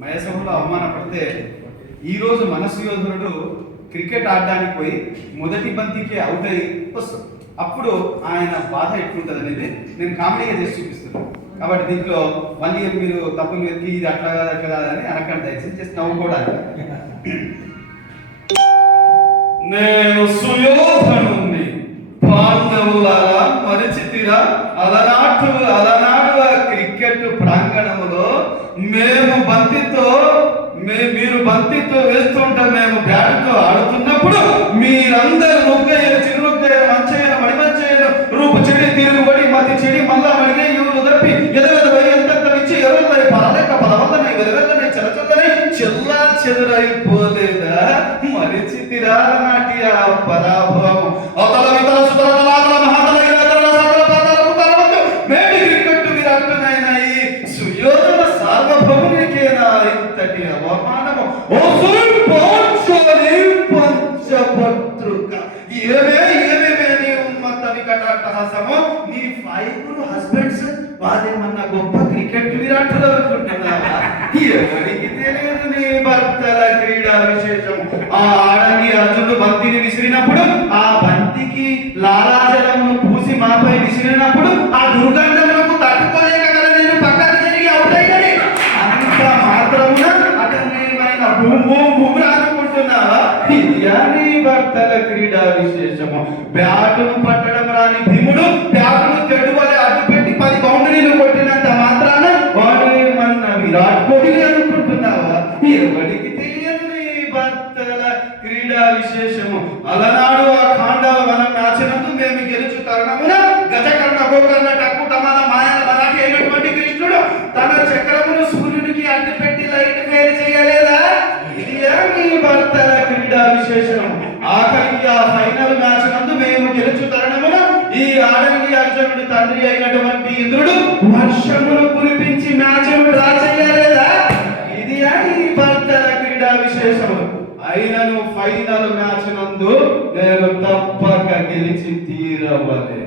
మయసభలో అవమానపడితే ఈరోజు మనసు యోధుడు క్రికెట్ ఆడడానికి పోయి మొదటి బంతికి అవుట్ అయి వస్తాడు. అప్పుడు ఆయన బాధ ఎట్లుంటుంది అనేది నేను కామెడీగా చేసి చూపిస్తున్నాను. కాబట్టి దీంట్లో మళ్ళీ మీరు తప్పులు వెతికి ఇది అట్లా కాదు అట్లా కాదని అనకండి, దయచేసి చేసి నవ్వుకోవడానికి. నేను సుయోధనుణ్ణి పాండవులారా మరిచితిరా, అలనాడు ఆ క్రికెట్ ప్రాంగణములో మీరు బంతితో వేస్తుంటే మేము బ్యాట్తో ఆడుతున్నప్పుడు మీరందరూ నొక్కయ్యను చిరునొక్కయ్యను మంచయ్యను మడిమంచయ్యను రూపు చెడి తిరుగుబడి మతి చెడి మళ్ళా మడిగే ఇవులు తప్పి ఎదవెదవై ఎంత ఇచ్చి ఎవరినై పరలేక పదవల్లనై వెదవెల్లనై చలచల్లనై చెల్లా చెదురైపోలేదా మరిచితిరా నాటి ఆ పరాభవం అవతల వితల సుతల తలాతల మహాతల ఇరతల సాతల పాతల పుతల మధ్య మేడి క్రికెట్ విరాట్టునైనా ఈ సుయోధన సార్వభౌమునికేనా ఇంతటి అవమానము? ఓ సుల్పోంచోని పంచభద్రుక ఏమే నీ ఉన్మత్త వికటాట్టహాసము, నీ 5 హస్బెండ్స్ వాదేమన్నా గొప్ప క్రికెట్ విరాట్టులు అనుకుంటున్నావా? ఎవరికి తెలియదు నీ భర్తల క్రీడా విశేషం. ఆ ఆడంగి అర్జునుడు బంతిని విసిరినప్పుడు ఆ బంతికి లాలాజలమును పూసి మాపై విసిరినప్పుడు ఆ దుర్గంధములకు తట్టుకోలేక కదా నేను పక్కన జరిగి అవుతాయి. అంత మాత్రమున అతనేమైనా భూమి అనుకుంటున్నావా? నీ భర్తల క్రీడా విశేషము. బ్యాటును పట్టడం రాని భీముడు బ్యాటును తెడువలే అడ్డుపెట్టి 10 బౌండరీలు కొట్టినంత మాత్రాన వాడేమన్నా విరాట్ కోహ్లీ అనుకుంటున్నావా? ఎవరికి తెలియదు నీ భర్తల క్రీడా విశేషము. అలనాడు ఆ ఖాండవ వనం నాచినందు మేము గెలుచు తరుణమున గజకర్ణ గోకర్ణ టక్కు టమాల మాయల మరాఠీ అయినటువంటి కృష్ణుడు తన చక్రమును సూర్యునికి అడ్డుపెట్టి లైట్ ఫెయిల్ చేయలేదా? ఇది నీ భర్తల క్రీడా విశేషం. ఆఖరికి ఆ ఫైనల్ మ్యాచ్ నందు మేము గెలుచు తరుణమున ఈ ఆడంగి అర్జునుడి తండ్రి అయినటువంటి ఇంద్రుడు వర్షమును కురిపించి మ్యాచ్ డ్రా చేయలేదా? ఇది ఈ భర్తల క్రీడా విశేషము. అయినను ఫైనల్ మ్యాచ్ నందు నేను తప్పక గెలిచి తీరవలే.